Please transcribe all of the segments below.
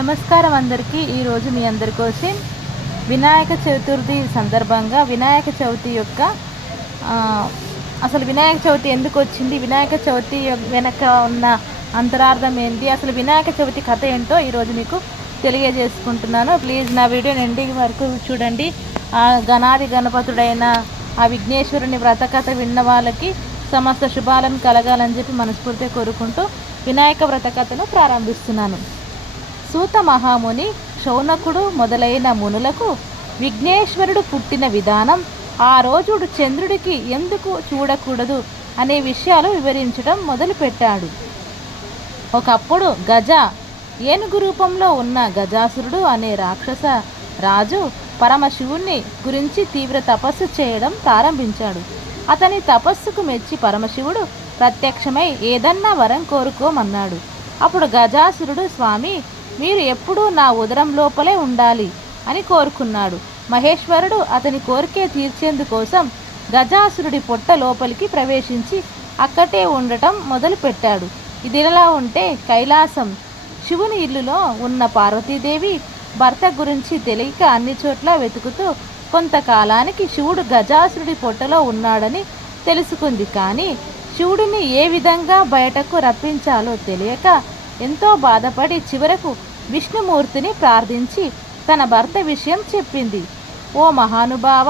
నమస్కారం అందరికీ. ఈరోజు మీ అందరి కోసం వినాయక చతుర్థి సందర్భంగా వినాయక చవితి యొక్క అసలు వినాయక చవితి ఎందుకు వచ్చింది, వినాయక చవితి వెనక ఉన్న అంతరార్థం ఏంటి, అసలు వినాయక చవితి కథ ఏంటో ఈరోజు మీకు తెలియజేసుకుంటున్నాను. ప్లీజ్ నా వీడియోని ఎండింగ్ వరకు చూడండి. ఆ గణాది గణపతుడైన ఆ విఘ్నేశ్వరుని వ్రత కథ విన్న వాళ్ళకి సమస్త శుభాలను కలగాలని చెప్పి మనస్ఫూర్తిగా కోరుకుంటూ వినాయక వ్రత కథను ప్రారంభిస్తున్నాను. సూత మహాముని, శౌనకుడు మొదలైన మునులకు విఘ్నేశ్వరుడు పుట్టిన విధానం, ఆ రోజుడు చంద్రుడికి ఎందుకు చూడకూడదు అనే విషయాలు వివరించడం మొదలుపెట్టాడు. ఒకప్పుడు ఏనుగు రూపంలో ఉన్న గజాసురుడు అనే రాక్షస రాజు పరమశివుణ్ణి గురించి తీవ్ర తపస్సు చేయడం ప్రారంభించాడు. అతని తపస్సుకు మెచ్చి పరమశివుడు ప్రత్యక్షమై ఏదన్నా వరం కోరుకోమన్నాడు. అప్పుడు గజాసురుడు, స్వామి, మీరు ఎప్పుడూ నా ఉదరం లోపలే ఉండాలి అని కోరుకున్నాడు. మహేశ్వరుడు అతని కోరికే తీర్చేందుకోసం గజాసురుడి పొట్ట లోపలికి ప్రవేశించి అక్కడే ఉండటం మొదలుపెట్టాడు. ఇదిలా ఉంటే కైలాసం శివుని ఇల్లులో ఉన్న పార్వతీదేవి భర్త గురించి తెలియక అన్ని చోట్ల వెతుకుతూ కొంతకాలానికి శివుడు గజాసురుడి పొట్టలో ఉన్నాడని తెలుసుకుంది. కానీ శివుడిని ఏ విధంగా బయటకు రప్పించాలో తెలియక ఎంతో బాధపడి చివరకు విష్ణుమూర్తిని ప్రార్థించి తన భర్త విషయం చెప్పింది. ఓ మహానుభావ,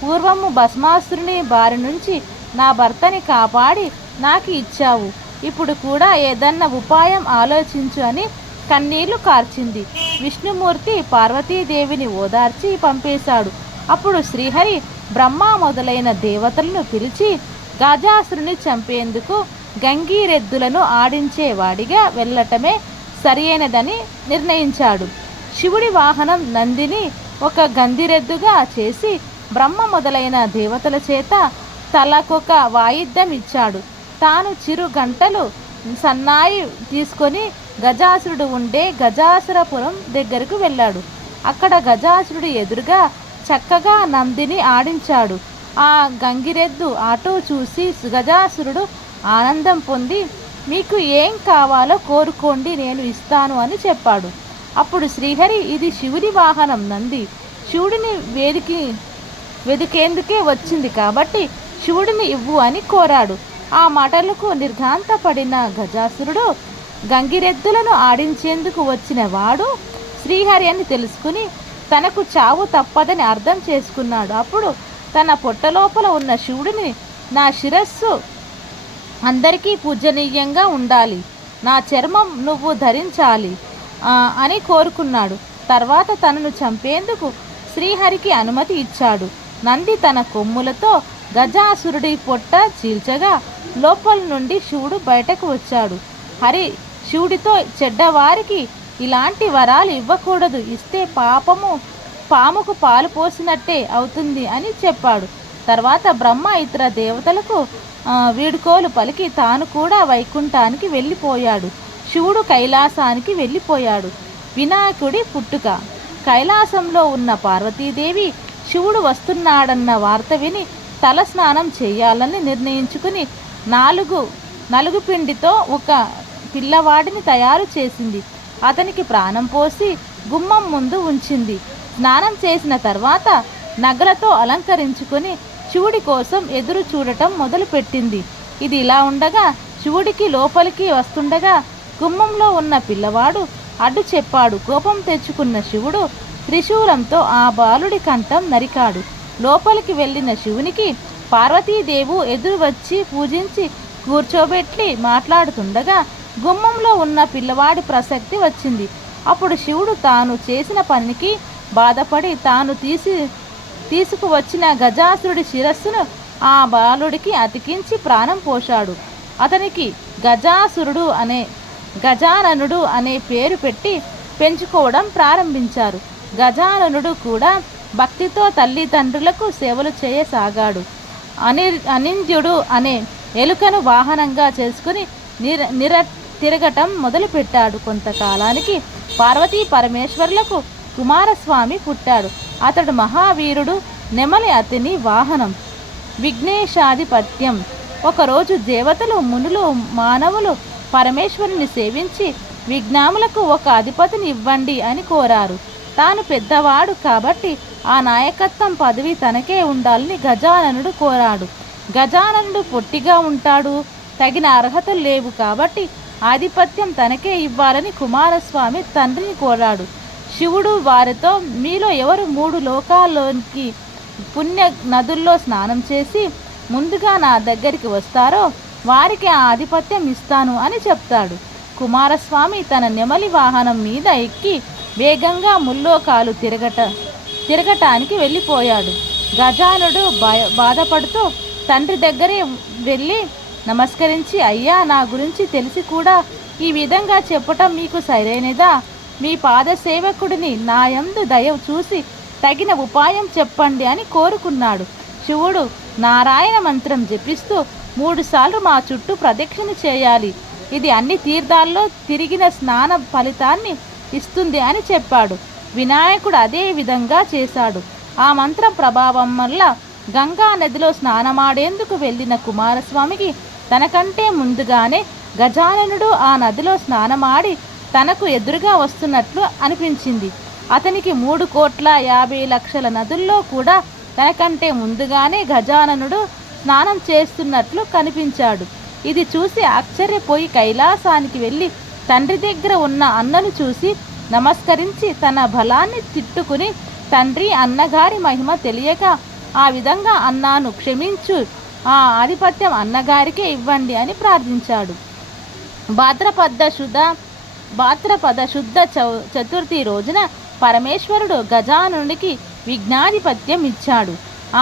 పూర్వము భస్మాసురుని బారి నుంచి నా భర్తని కాపాడి నాకు ఇచ్చావు. ఇప్పుడు కూడా ఏదన్నా ఉపాయం ఆలోచించు అని కన్నీళ్లు కార్చింది. విష్ణుమూర్తి పార్వతీదేవిని ఓదార్చి పంపేశాడు. అప్పుడు శ్రీహరి బ్రహ్మ మొదలైన దేవతలను పిలిచి గజాసురుని చంపేందుకు గంగిరెద్దులను ఆడించేవాడిగా వెళ్ళటమే సరియైనదని నిర్ణయించాడు. శివుడి వాహనం నందిని ఒక గంగిరెద్దుగా చేసి బ్రహ్మ మొదలైన దేవతల చేత తలకొక వాయిద్యం ఇచ్చాడు. తాను చిరు గంటలు సన్నాయి తీసుకొని గజాసురుడు ఉండే గజాసురపురం దగ్గరకు వెళ్ళాడు. అక్కడ గజాసురుడు ఎదురుగా చక్కగా నందిని ఆడించాడు. ఆ గంగిరెద్దు అటు చూసి గజాసురుడు ఆనందం పొంది, మీకు ఏం కావాలో కోరుకోండి, నేను ఇస్తాను అని చెప్పాడు. అప్పుడు శ్రీహరి, ఇది శివుడి వాహనం నంది, శివుడిని వెదికేందుకే వచ్చింది కాబట్టి శివుడిని ఇవ్వు అని కోరాడు. ఆ మాటలకు నిర్ఘాంతపడిన గజాసురుడు గంగిరెద్దులను ఆడించేందుకు వచ్చిన వాడు శ్రీహరి అని తెలుసుకుని తనకు చావు తప్పదని అర్థం చేసుకున్నాడు. అప్పుడు తన పొట్టలోపల ఉన్న శివుడిని, నా శిరస్సు అందరికీ పూజనీయంగా ఉండాలి, నా చర్మం నువ్వు ధరించాలి అని కోరుకున్నాడు. తర్వాత తనను చంపేందుకు శ్రీహరికి అనుమతి ఇచ్చాడు. నంది తన కొమ్ములతో గజాసురుడి పొట్ట చీల్చగా లోపల నుండి శివుడు బయటకు వచ్చాడు. హరి శివుడితో, చెడ్డవారికి ఇలాంటి వరాలు ఇవ్వకూడదు, ఇస్తే పాముకు పాలు పోసినట్టే అవుతుంది అని చెప్పాడు. తర్వాత బ్రహ్మ ఇతర దేవతలకు వీడుకోలు పలికి తాను కూడా వైకుంఠానికి వెళ్ళిపోయాడు. శివుడు కైలాసానికి వెళ్ళిపోయాడు. వినాయకుడి పుట్టుక. కైలాసంలో ఉన్న పార్వతీదేవి శివుడు వస్తున్నాడన్న వార్త విని తల స్నానం చేయాలని నిర్ణయించుకుని నలుగు పిండితో ఒక పిల్లవాడిని తయారు చేసింది. అతనికి ప్రాణం పోసి గుమ్మం ముందు ఉంచింది. స్నానం చేసిన తర్వాత నగలతో అలంకరించుకొని శివుడి కోసం ఎదురు చూడటం మొదలుపెట్టింది. ఇది ఇలా ఉండగా శివుడికి లోపలికి వస్తుండగా గుమ్మంలో ఉన్న పిల్లవాడు అడ్డు చెప్పాడు. కోపం తెచ్చుకున్న శివుడు త్రిశూలంతో ఆ బాలుడి కంఠం నరికాడు. లోపలికి వెళ్ళిన శివునికి పార్వతీదేవు ఎదురు వచ్చి పూజించి కూర్చోబెట్టి మాట్లాడుతుండగా గుమ్మంలో ఉన్న పిల్లవాడి ప్రసక్తి వచ్చింది. అప్పుడు శివుడు తాను చేసిన పనికి బాధపడి తాను తీసుకువచ్చిన గజాసురుడి శిరస్సును ఆ బాలుడికి అతికించి ప్రాణం పోశాడు. అతనికి గజాననుడు అనే పేరు పెట్టి పెంచుకోవడం ప్రారంభించారు. గజాననుడు కూడా భక్తితో తల్లిదండ్రులకు సేవలు చేయసాగాడు. అనింద్యుడు అనే ఎలుకను వాహనంగా చేసుకుని తిరగటం మొదలుపెట్టాడు. కొంతకాలానికి పార్వతీ పరమేశ్వర్లకు కుమారస్వామి పుట్టాడు. అతడు మహావీరుడు. నెమలి అతని వాహనం. విఘ్నేశాధిపత్యం. ఒకరోజు దేవతలు, మునులు, మానవులు పరమేశ్వరుని సేవించి విజ్ఞాములకు ఒక అధిపతిని ఇవ్వండి అని కోరారు. తాను పెద్దవాడు కాబట్టి ఆ నాయకత్వం పదవి తనకే ఉండాలని గజాననుడు కోరాడు. గజాననుడు పొట్టిగా ఉంటాడు, తగిన అర్హతలు లేవు కాబట్టి ఆధిపత్యం తనకే ఇవ్వాలని కుమారస్వామి తండ్రిని కోరాడు. శివుడు వారితో, మీలో ఎవరు 3 లోకాల్లోనికి పుణ్య నదుల్లో స్నానం చేసి ముందుగా నా దగ్గరికి వస్తారో వారికి ఆ ఆధిపత్యం ఇస్తాను అని చెప్తాడు. కుమారస్వామి తన నెమలి వాహనం మీద ఎక్కి వేగంగా ముల్లోకాలు తిరగటానికి వెళ్ళిపోయాడు. గజానుడు బాధపడుతూ తండ్రి దగ్గరే వెళ్ళి నమస్కరించి, అయ్యా, నా గురించి తెలిసి కూడా ఈ విధంగా చెప్పటం మీకు సరైనదా? మీ పాదసేవకుడిని నా యందు దయ చూసి తగిన ఉపాయం చెప్పండి అని కోరుకున్నాడు. శివుడు నారాయణ మంత్రం జపిస్తూ 3 సార్లు మా చుట్టూ ప్రదక్షిణ చేయాలి. ఇది అన్ని తీర్థాల్లో తిరిగిన స్నాన ఫలితాన్ని ఇస్తుంది అని చెప్పాడు. వినాయకుడు అదే విధంగా చేశాడు. ఆ మంత్రం ప్రభావం వల్ల గంగా నదిలో స్నానమాడేందుకు వెళ్ళిన కుమారస్వామికి తనకంటే ముందుగానే గజాననుడు ఆ నదిలో స్నానమాడి తనకు ఎదురుగా వస్తున్నట్లు అనిపించింది. అతనికి 3,50,00,000 నదుల్లో కూడా తనకంటే ముందుగానే గజాననుడు స్నానం చేస్తున్నట్లు కనిపించాడు. ఇది చూసి ఆశ్చర్యపోయి కైలాసానికి వెళ్ళి తండ్రి దగ్గర ఉన్న అన్నను చూసి నమస్కరించి తన బలాన్ని తిట్టుకుని, తండ్రి, అన్నగారి మహిమ తెలియక ఆ విధంగా అన్నాను, క్షమించు, ఆ ఆధిపత్యం అన్నగారికే ఇవ్వండి అని ప్రార్థించాడు. భాద్రపద శుద్ధ చతుర్థి రోజున పరమేశ్వరుడు గజానుడికి విఘ్నాధిపత్యం ఇచ్చాడు.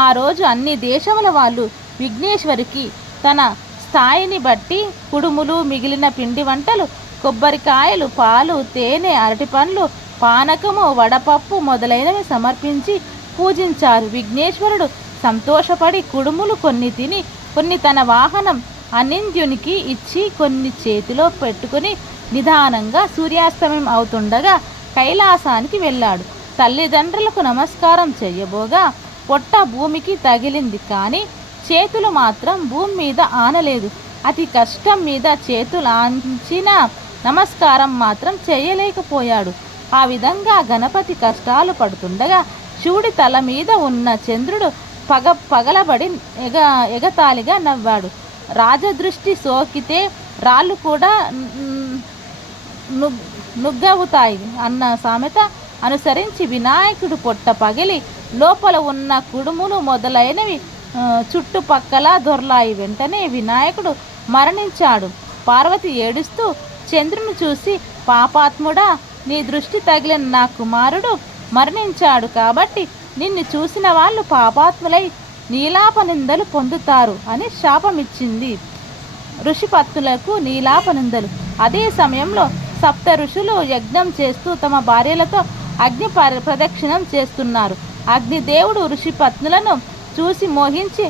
ఆ రోజు అన్ని దేశముల వాళ్ళు విఘ్నేశ్వరికి తన స్థాయిని బట్టి కుడుములు, మిగిలిన పిండి వంటలు, కొబ్బరికాయలు, పాలు, తేనె, అరటిపండ్లు, పానకము, వడపప్పు మొదలైనవి సమర్పించి పూజించారు. విఘ్నేశ్వరుడు సంతోషపడి కుడుములు కొన్ని తిని కొన్ని తన వాహనం అనింద్యునికి ఇచ్చి కొన్ని చేతిలో పెట్టుకుని నిదానంగా సూర్యాస్తమయం అవుతుండగా కైలాసానికి వెళ్ళాడు. తల్లిదండ్రులకు నమస్కారం చెయ్యబోగా పొట్ట భూమికి తగిలింది, కానీ చేతులు మాత్రం భూమి మీద ఆనలేదు. అతి కష్టం మీద చేతులు ఆంచిన నమస్కారం మాత్రం చేయలేకపోయాడు. ఆ విధంగా గణపతి కష్టాలు పడుతుండగా శివుడి తల మీద ఉన్న చంద్రుడు పగలబడి ఎగతాళిగా నవ్వాడు. రాజదృష్టి సోకితే రాళ్ళు కూడా నుగ్గవుతాయి అన్న సామెత అనుసరించి వినాయకుడు పొట్ట పగిలి లోపల ఉన్న కుడుములు మొదలైనవి చుట్టుపక్కల దొర్లాయి. వెంటనే వినాయకుడు మరణించాడు. పార్వతి ఏడుస్తూ చంద్రుని చూసి, పాపాత్ముడా, నీ దృష్టి తగిలిన నా కుమారుడు మరణించాడు కాబట్టి నిన్ను చూసిన వాళ్ళు పాపాత్ములై నీలాపనిందలు పొందుతారు అని శాపమిచ్చింది. ఋషిపత్నులకు నీలాపనిందలు. అదే సమయంలో 7 ఋషులు యజ్ఞం చేస్తూ తమ భార్యలతో అగ్ని ప్రదక్షిణం చేస్తున్నారు. అగ్నిదేవుడు ఋషిపత్నులను చూసి మోహించి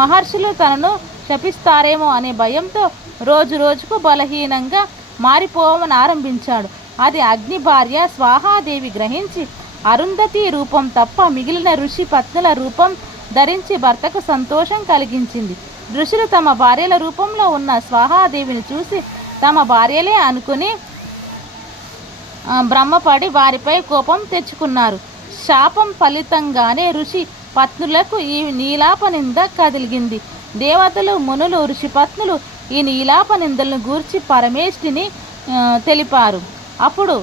మహర్షులు తనను శపిస్తారేమో అనే భయంతో రోజు రోజుకు బలహీనంగా మారిపోవమని ఆరంభించాడు. అది అగ్ని భార్య స్వాహాదేవి గ్రహించి అరుంధతి రూపం తప్ప మిగిలిన ఋషి పత్నుల రూపం ధరించి భర్తకు సంతోషం కలిగించింది. ఋషులు తమ భార్యల రూపంలో ఉన్న స్వాహాదేవిని చూసి తమ భార్యలే అనుకుని బ్రహ్మపడి వారిపై కోపం తెచ్చుకున్నారు. శాపం ఫలితంగానే ఋషి పత్నులకు ఈ నీలాపనింద కదిలిగింది. దేవతలు, మునులు, ఋషిపత్నులు ఈ నీలాపనిందలను గూర్చి పరమేష్ఠిని తెలిపారు. అప్పుడు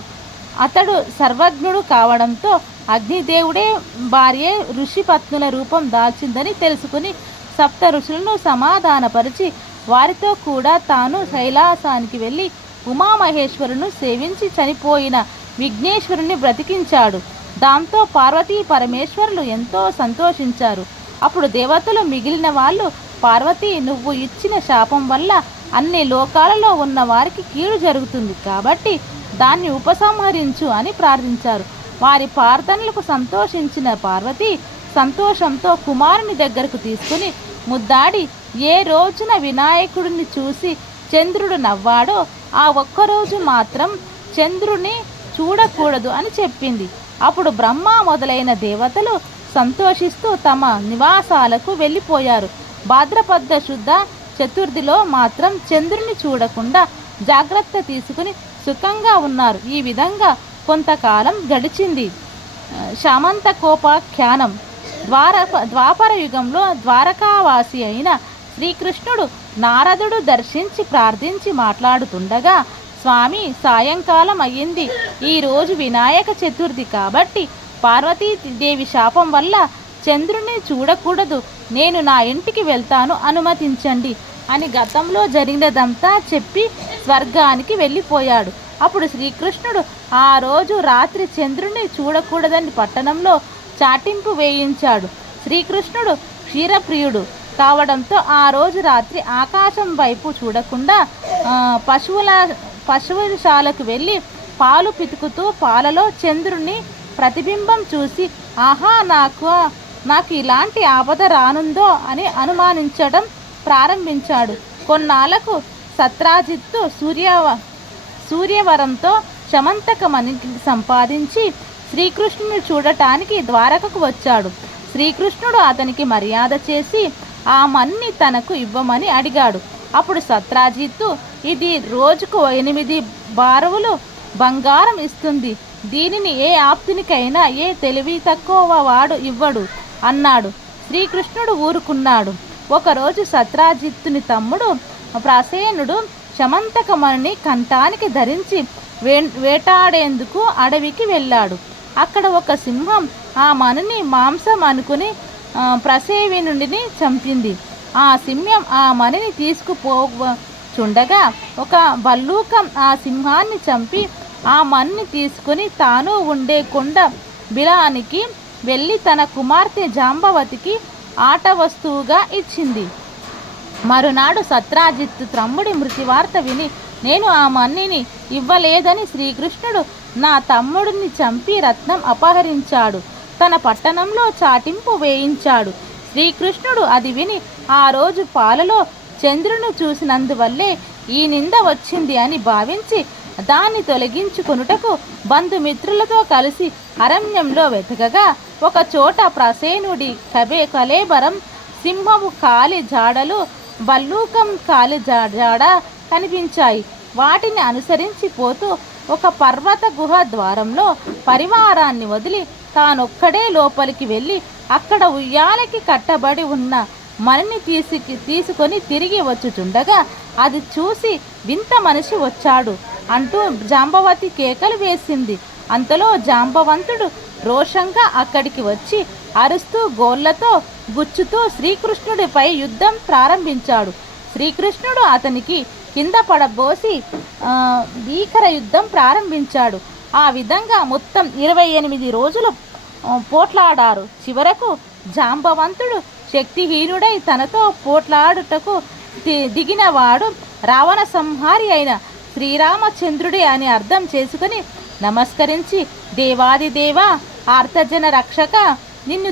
అతడు సర్వజ్ఞుడు కావడంతో అగ్నిదేవుడే భార్య ఋషిపత్నుల రూపం దాల్చిందని తెలుసుకుని 7 ఋషులను సమాధానపరిచి వారితో కూడా తాను కైలాసానికి వెళ్ళి ఉమామహేశ్వరును సేవించి చనిపోయిన విఘ్నేశ్వరుని బ్రతికించాడు. దాంతో పార్వతీ పరమేశ్వరులు ఎంతో సంతోషించారు. అప్పుడు దేవతలు మిగిలిన వాళ్ళు, పార్వతి, నువ్వు ఇచ్చిన శాపం వల్ల అన్ని లోకాలలో ఉన్న వారికి కీడు జరుగుతుంది కాబట్టి దాన్ని ఉపసంహరించు అని ప్రార్థించారు. వారి ప్రార్థనలకు సంతోషించిన పార్వతి సంతోషంతో కుమారుని దగ్గరకు తీసుకుని ముద్దాడి, ఏ రోజున వినాయకుడిని చూసి చంద్రుడు నవ్వాడో ఆ ఒక్కరోజు మాత్రం చంద్రుని చూడకూడదు అని చెప్పింది. అప్పుడు బ్రహ్మ మొదలైన దేవతలు సంతోషిస్తూ తమ నివాసాలకు వెళ్ళిపోయారు. భాద్రపద శుద్ధ చతుర్థిలో మాత్రం చంద్రుని చూడకుండా జాగ్రత్త తీసుకుని సుఖంగా ఉన్నారు. ఈ విధంగా కొంతకాలం గడిచింది. శమంతకోపాఖ్యానం. ద్వాపర యుగంలో ద్వారకావాసి అయిన శ్రీకృష్ణుడు నారదుడు దర్శించి ప్రార్థించి మాట్లాడుతుండగా, స్వామి, సాయంకాలం అయ్యింది. ఈరోజు వినాయక చతుర్థి కాబట్టి పార్వతీదేవి శాపం వల్ల చంద్రుని చూడకూడదు. నేను నా ఇంటికి వెళ్తాను, అనుమతించండి అని గతంలో జరిగినదంతా చెప్పి స్వర్గానికి వెళ్ళిపోయాడు. అప్పుడు శ్రీకృష్ణుడు ఆ రోజు రాత్రి చంద్రుని చూడకూడదని పట్టణంలో చాటింపు వేయించాడు. శ్రీకృష్ణుడు క్షీరప్రియుడు కావడంతో ఆ రోజు రాత్రి ఆకాశం వైపు చూడకుండా పశువులశాలకు వెళ్ళి పాలు పితుకుతూ పాలలో చంద్రుని ప్రతిబింబం చూసి, ఆహా, నాకు ఇలాంటి ఆపద రానుందో అని అనుమానించడం ప్రారంభించాడు. కొన్నాళ్లకు సత్రాజిత్తు సూర్యవరంతో శమంతకమణి సంపాదించి శ్రీకృష్ణుని చూడటానికి ద్వారకకు వచ్చాడు. శ్రీకృష్ణుడు అతనికి మర్యాద చేసి ఆ మణిని తనకు ఇవ్వమని అడిగాడు. అప్పుడు సత్రాజిత్తు, ఇది రోజుకు 8 బారువులు బంగారం ఇస్తుంది. దీనిని ఏ ఆప్తునికైనా ఏ తెలివి తక్కువ వాడు ఇవ్వడు అన్నాడు. శ్రీకృష్ణుడు ఊరుకున్నాడు. ఒకరోజు సత్రాజిత్తుని తమ్ముడు ప్రసేనుడు శమంతకమణిని కంఠానికి ధరించి వేటాడేందుకు అడవికి వెళ్ళాడు. అక్కడ ఒక సింహం ఆ మణిని మాంసం అనుకుని ప్రసేనుడిని చంపింది. ఆ సింహం ఆ మణిని తీసుకుపోచుండగా ఒక భల్లూకం ఆ సింహాన్ని చంపి ఆ మణిని తీసుకుని తాను ఉండే కొండ బిలానికి వెళ్ళి తన కుమార్తె జాంబవతికి ఆట వస్తువుగా ఇచ్చింది. మరునాడు సత్రాజిత్తు తమ్ముడి మృతివార్త విని, నేను ఆ మణిని ఇవ్వలేదని శ్రీకృష్ణుడు నా తమ్ముడిని చంపి రత్నం అపహరించాడు, తన పట్టణంలో చాటింపు వేయించాడు. శ్రీకృష్ణుడు అది విని ఆ రోజు పాలలో చంద్రుని చూసినందువల్లే ఈ నింద వచ్చింది అని భావించి దాన్ని తొలగించుకొనుటకు బంధుమిత్రులతో కలిసి అరణ్యంలో వెతకగా ఒక చోట ప్రసేనుడి కళేబరం, సింహము కాలి జాడలు, భల్లూకం కాలి జాడ కనిపించాయి. వాటిని అనుసరించి పోతూ ఒక పర్వత గుహ ద్వారంలో పరివారాన్ని వదిలి తానొక్కడే లోపలికి వెళ్ళి అక్కడ ఉయ్యాలకి కట్టబడి ఉన్న మణిని తీసుకొని తిరిగి వచ్చుచుండగా అది చూసి వింత మనిషి వచ్చాడు అంటూ జాంబవతి కేకలు వేసింది. అంతలో జాంబవంతుడు రోషంగా అక్కడికి వచ్చి అరుస్తూ గోళ్లతో గుచ్చుతూ శ్రీకృష్ణుడిపై యుద్ధం ప్రారంభించాడు. శ్రీకృష్ణుడు అతనికి కింద పడబోసి భీకర యుద్ధం ప్రారంభించాడు. ఆ విధంగా మొత్తం 28 రోజులు పోట్లాడారు. చివరకు జాంబవంతుడు శక్తిహీనుడై తనతో పోట్లాడుటకు దిగినవాడు రావణ సంహారి అయిన శ్రీరామచంద్రుడే అని అర్థం చేసుకుని నమస్కరించి, దేవాదిదేవ, ఆర్తజన రక్షక, నిన్ను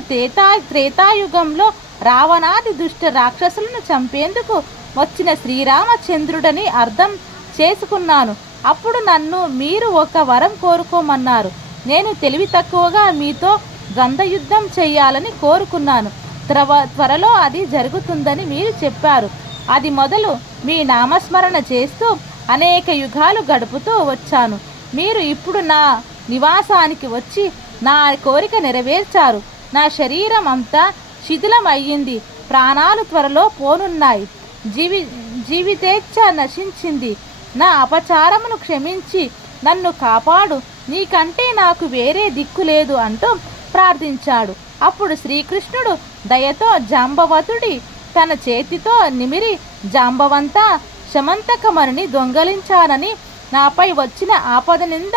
త్రేతాయుగంలో రావణాది దుష్ట రాక్షసులను చంపేందుకు వచ్చిన శ్రీరామచంద్రుడని అర్థం చేసుకున్నాను. అప్పుడు నన్ను మీరు ఒక వరం కోరుకోమన్నారు. నేను తెలివి తక్కువగా మీతో ద్వంద్వయుద్ధం చేయాలని కోరుకున్నాను. త్వరలో అది జరుగుతుందని మీరు చెప్పారు. అది మొదలు మీ నామస్మరణ చేస్తూ అనేక యుగాలు గడుపుతూ వచ్చాను. మీరు ఇప్పుడు నా నివాసానికి వచ్చి నా కోరిక నెరవేర్చారు. నా శరీరం అంతా శిథిలం అయ్యింది. ప్రాణాలు త్వరలో పోనున్నాయి. జీవితేచ్ఛ నశించింది. నా అపచారమును క్షమించి నన్ను కాపాడు. నీకంటే నాకు వేరే దిక్కు లేదు అంటూ ప్రార్థించాడు. అప్పుడు శ్రీకృష్ణుడు దయతో జాంబవతుడి తన చేతితో నిమిరి, జాంబవంత, శమంతకమణిని దొంగలించానని నాపై వచ్చిన ఆపద నింద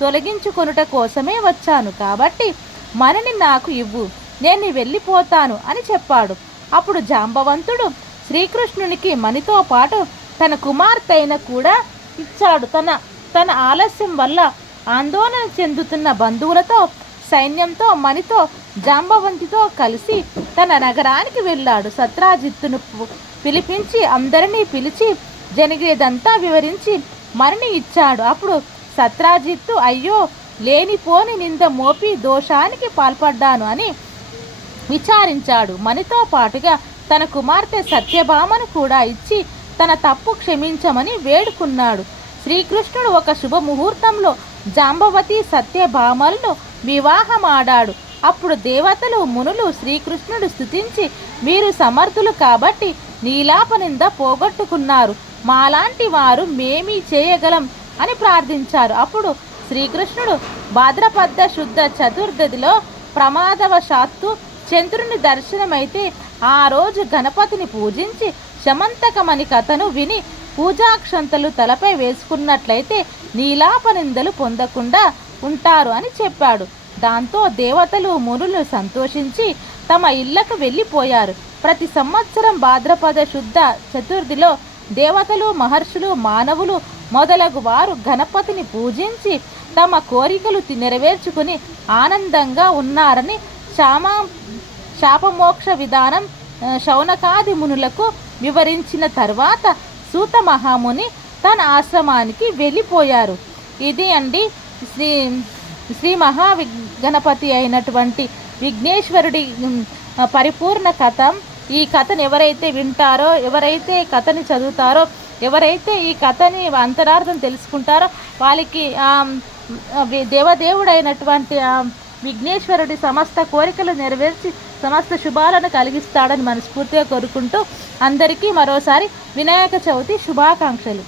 తొలగించుకొనుట కోసమే వచ్చాను. కాబట్టి మణిని నాకు ఇవ్వు, నేను వెళ్ళిపోతాను అని చెప్పాడు. అప్పుడు జాంబవంతుడు శ్రీకృష్ణునికి మణితో పాటు తన కుమార్తెను కూడా ఇచ్చాడు. తన ఆలస్యం వల్ల ఆందోళన చెందుతున్న బంధువులతో, సైన్యంతో, మణితో, జాంబవంతితో కలిసి తన నగరానికి వెళ్ళాడు. సత్రాజిత్తును పిలిపించి అందరినీ పిలిచి జరిగేదంతా వివరించి మణిని ఇచ్చాడు. అప్పుడు సత్రాజిత్తు, అయ్యో, లేనిపోని నింద మోపి దోషానికి పాల్పడ్డాను అని విచారించాడు. మణితో పాటుగా తన కుమార్తె సత్యభామను కూడా ఇచ్చి తన తప్పు క్షమించమని వేడుకున్నాడు. శ్రీకృష్ణుడు ఒక శుభముహూర్తంలో జాంబవతి సత్యభామలను వివాహమాడాడు. అప్పుడు దేవతలు మునులు శ్రీకృష్ణుడు స్తుతించి, మీరు సమర్థులు కాబట్టి నీలాపనింద పోగొట్టుకున్నారు, మాలాంటి వారు మేమీ చేయగలం అని ప్రార్థించారు. అప్పుడు శ్రీకృష్ణుడు భాద్రపద శుద్ధ చతుర్థిలో ప్రమాదవశాత్తు చంద్రుని దర్శనమైతే ఆ రోజు గణపతిని పూజించి శమంతకమని కథను విని పూజాక్షంతలు తలపై వేసుకున్నట్లయితే నీలాపనిందలు పొందకుండా ఉంటారు అని చెప్పాడు. దాంతో దేవతలు మునులు సంతోషించి తమ ఇళ్లకు వెళ్ళిపోయారు. ప్రతి సంవత్సరం భాద్రపద శుద్ధ చతుర్థిలో దేవతలు, మహర్షులు, మానవులు మొదలగు వారు గణపతిని పూజించి తమ కోరికలు నెరవేర్చుకుని ఆనందంగా ఉన్నారని శాపమోక్ష విధానం శౌనకాది మునులకు వివరించిన తర్వాత సూత మహాముని తన ఆశ్రమానికి వెళ్ళిపోయారు. ఇది అండి శ్రీ మహాగణపతి అయినటువంటి విఘ్నేశ్వరుడి పరిపూర్ణ కథ. ఈ కథను ఎవరైతే వింటారో, ఎవరైతే కథని చదువుతారో, ఎవరైతే ఈ కథని అంతరార్థం తెలుసుకుంటారో వాళ్ళకి దేవదేవుడైనటువంటి విఘ్నేశ్వరుడి సమస్త కోరికలు నెరవేర్చి సమస్త శుభాలను కలిగిస్తాడని మనస్ఫూర్తిగా కోరుకుంటూ అందరికీ మరోసారి వినాయక చవితి శుభాకాంక్షలు.